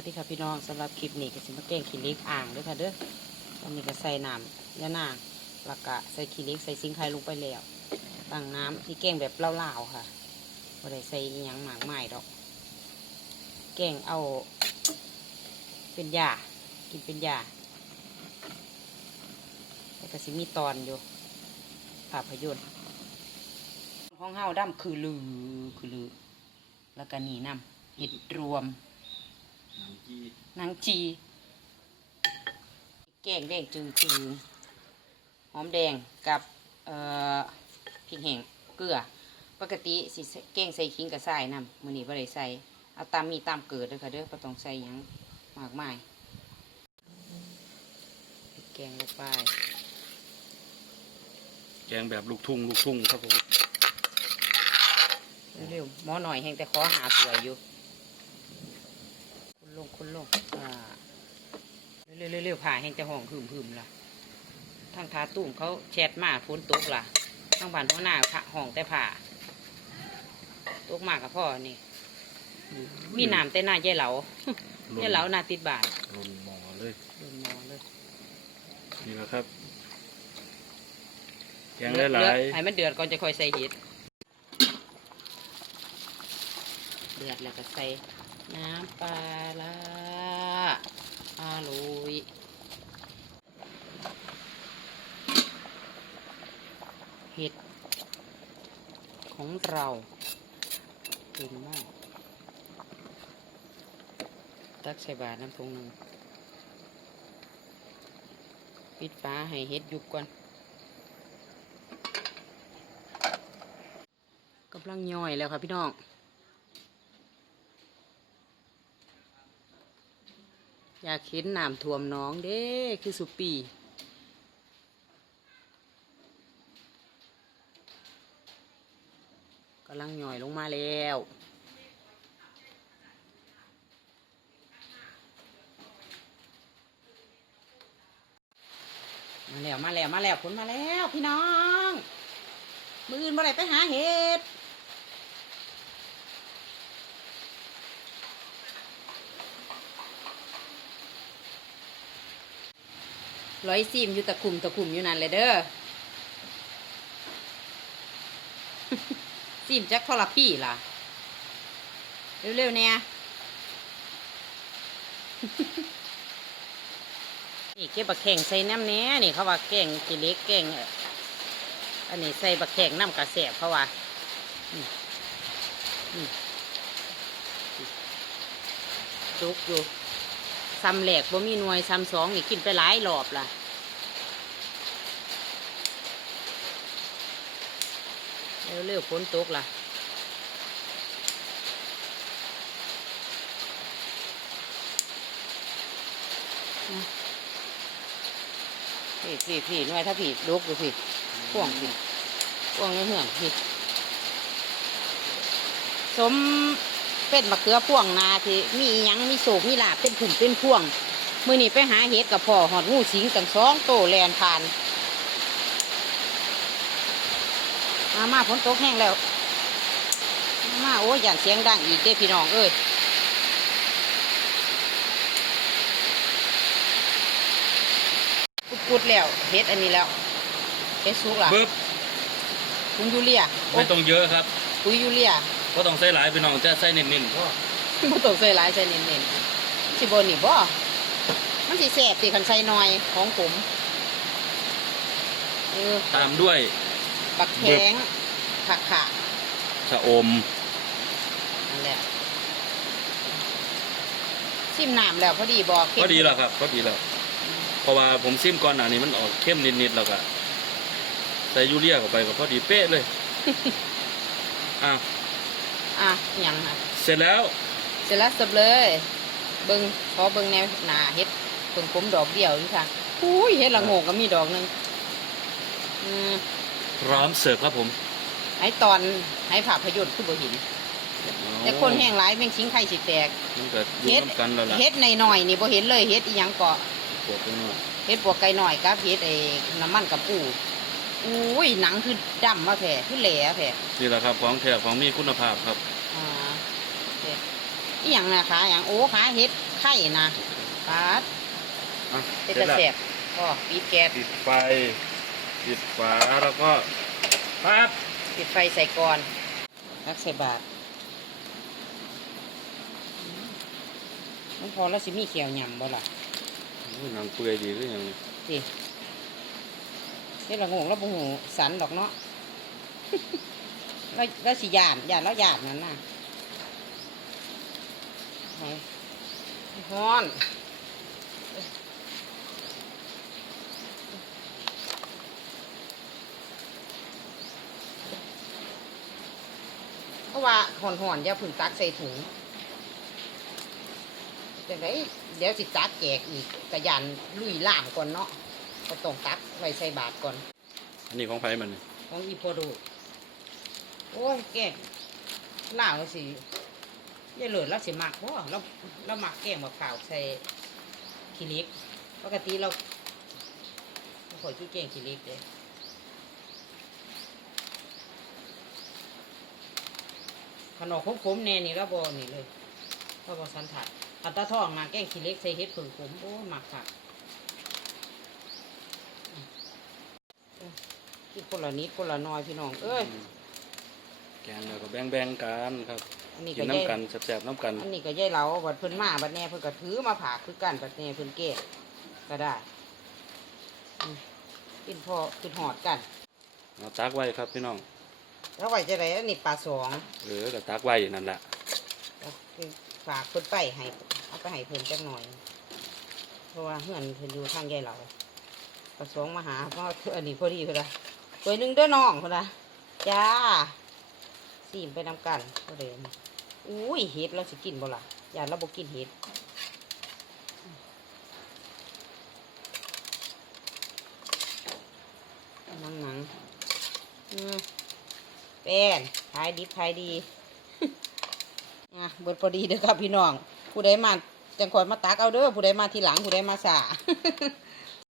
วัสดีค่ะพี่น้องสำหรับคลิปนี้ก็สิมาแกงขี้เล็กอ่างด้วยค่ะเด้อตอนนี้ก็ใส่น้ำยะนางแล้วก็ใส่ขี้เล็กใส่ซิงไคลงไปแล้วตั้งน้ำที่แกงแบบเล่าๆค่ะไม่ได้ใส่ยังหมากไม้ดอก แกงเอา เป็นยากินเป็นยาแล้วก็สิมีตอนอยู่ภาพยนตร์ห้องเฮาดำคือลือคือลือ แล้วก็นี่น้ำเห็ดรวม หนังจีนางจีแกงแดงจืดคือหอมแดงกับเอ่อพริกแห้งเกลือ ปกติสิใส่แกงใส่ขิงกับใส่น้ำมื้อนี้บ่ได้ใส่เอาตามมีตามเกิดเด้อค่ะเด้อบ่ต้องใส่หยังมากมายแกงลงไปแกงแบบลูกทุ่งลูกทุ่งครับผมเร็วๆหมอหน่อยแห่งแต่ขอหาสวยอยู่คุณ ลงคุณลงอ่าเร็วๆเร็วๆผ่าแห่งแต่ห้องหึมหึมๆล่ะทางทาตุ้มเขาแชทมาฝนตกล่ะทางบ้านหัวหน้าผ่าห้องแต่ผ่าตกมากกับพ่อนี่ มีน้ำแต่หน้าเย่เหลาเย่เหลาหน้าติดบาทลนหมอเลยโดนหมอเลยนี่แหละครับแกงเลือดหลาเลือดยให้มันเดือดก่อนจะค่อยใส่เห็ดเดือดแล้วก็ใส่ น้ำปลาละอาลุยเห็ด ของเราเก่งมาก ตักใส่บาทน้ำพงหนึ่งปิดฟ้าให้เห็ดยุบก่อนกำลังย่อยแล้วค่ะพี่น้อง อยากเห็นน้ำท่วมน้องเด้คือสุปีกำลังย่อยลงมาแล้วมาแล้วมาแล้วมาแล้วผลมาแล้วพี่น้อง มืออื่นบ่ได้ไปหาเห็ด ร้อยซีมอยู่ตะคุ่มตะคุ่มอยู่นั่นเลยเด้อซีมจักทอลพี่ล่ะ เร็วๆเนี่ยนี่เก็บบักแข่งใส่น้ำเนี้ยนี่เขาว่าแกงกิเล็กแกงเอ่ออันนี้ใส่บักแข่งน้ำกระแสบเขาว่าจุกอยู่ ซ้ำแหลกบ่มีหน่วยซ้ำสองนี่กินไปหลายรอบละเร็วๆฝนตกล่ะพี่พี่พี่หน่วยถ้าพี่ลุกดูพี่พ่วงพี่พ่วงในเหือนพี่สม เป็นมะเขือพ่วงนาที่มีอิหยังมีโศกมีลาบเป็นผุ่มเป็นพ่วงมือนี้ไปหาเห็ดกับพ่อหอดงูสิงตั้งสองโตแลนผ่านมามาฝนตกแห้งแล้วมามาโอ้ยอย่านเสียงดังอีกเด้พี่น้องเอ้ยกุดๆแล้วเฮ็ดอันนี้แล้วเฮ็ดสุกล่ะปึ๊บปุ๋ยยูเรียโอ้ไม่ต้องเยอะครับ ปุ๋ยยูเรีย ก็ต้องใส่หลายพี่น้องจะใส่เน้นๆพ่อบ่ต้องใส่หลายใส่เน้นๆสิบ่นี่บ่มันสิแซ่บสิคันใส่น้อยของผมเออตามด้วยบักแขงผักขาชะอมนั่นแหละชิมน้ำแล้วพอดีบ่เค็มก็ดีแล้วครับก็ดีแล้วเพราะว่าผมซิมก่อนหน้านี้มันออกเข้มนิดๆแล้วก็ใส่ยูเรียเข้าไปก็พอดีเป๊ะเลยอะ อะหยังค่ะ เสร็จแล้ว เสร็จแล้วสับเลย เบิ่งขอเบิ่งแนวหน้าเฮ็ดเพิ่งผมดอกเดียวนี่ค่ะอุ้ยเฮ็ดละโงกก็มีดอกหนึงอืมพร้อมเสิร์ฟครับผมไอ้ตอนไอ้ภาพยนตร์คือบ่เห็นแต่คนแห้งหลายแม่งชิงไข่สิแตกมันเกิดยุ่เฮ็ดงกันแล้วล่ะเฮ็ดในหน่อยๆนี่บ่เห็นเลยเฮ็ดอีหยังเกาะ ปวดตรงนู้น เฮ็ดปวกไก่หน่อยกับเฮ็ดไอ้น้ำมันกับปู อุ้ยหนังคือดำมาแท้คือแหล่แท้นี่แหละครับของแท้ของมีคุณภาพครับอ่าเฮ็ดอีหยังน่ะขาหยังโอ้ขาเฮ็ดขไข่นะปาดอะเป็นเสร็ตะจแล้วแสบก็ปิดแก๊สปิดไฟปิดฝาแล้วก็ปั๊บปิดไฟใส่ก่อนรักใส่บาทมันพอแล้วสิมีเขียวยำบ่ล่ะอุ้ยหนังเปื่อยดีหรือยัง สิ เฮ็ดละงงแล้วบ่หูสันดอกเนาะแล้วแล้วสิยานยานแล้วยานนั่นน่ะหนฮ้อนเพราะว่าหอนหอนอย่าเพึ่งตักใส่ถุงจังไดเดี๋ยวสิตักแจกอีกกระยันลุยล่ามก่อนเนาะ ก็ต้องตักไว้ใส่บาทก่อน อันนี้ของไผมันนี่ของอีโพอดูโอ้ยแกงล่าวสิยายเหลือแล้วสิมักเพราะเราเรามักแกงมะพร้าวใส่ขี้เหล็กปกติเราเราขอยขี้แกงขี้เหล็กเด้ขนมขมๆแน่นี่แล้วบอนี่เลยเพราะบอสันถัดอันตาทองมาแกงขี้เหล็กใส่เห็ดผึ่งขมโอ้ยมักค่ะ กินคนละนิดคนละน้อยพี่น้องเอ้ยมแกงแล้วก็แบ่งๆกันครับอันนี้กิก็นยายน้ำกันแซ่บๆน้ำกันอันนี้ก็ยายเหลาบัดเพิ่นมาบัดแน่เพิ่นก็ถือมาผ่าคือกันบัดแน่เพิ่นเก้ก็ได้อืมกินพอกินหอดกัน เอาตักไว้ครับพี่น้องแล้วไว้จะไรอันนี้ปลาสองเออก็ตักไว้นั่นแหละก็คือฝากเพิ่นไปให้เอาไปให้เพิ่นจักหน่อย เพราะว่าเฮือนเพิ่นอยู่ทางยายเหลาปลาสองมาหาเพราะอันนี้พอดีเพิ่น ละตัวหนึ่งเด้อน้องเพิ่นละจ้าสีมไปนำกันก็เดินอุ้ยเห็ดเราสิกินบ่ล่ะอย่าเราบ่กินเห็ดหนังหนังอืมเป็นขายดิบขายดีอะเบิดพอดีเด้อครับพี่น้อง ผู้ใดมาจังคอยมาตักเอาเด้อผู้ใดมาทีหลังผู้ใดมาสา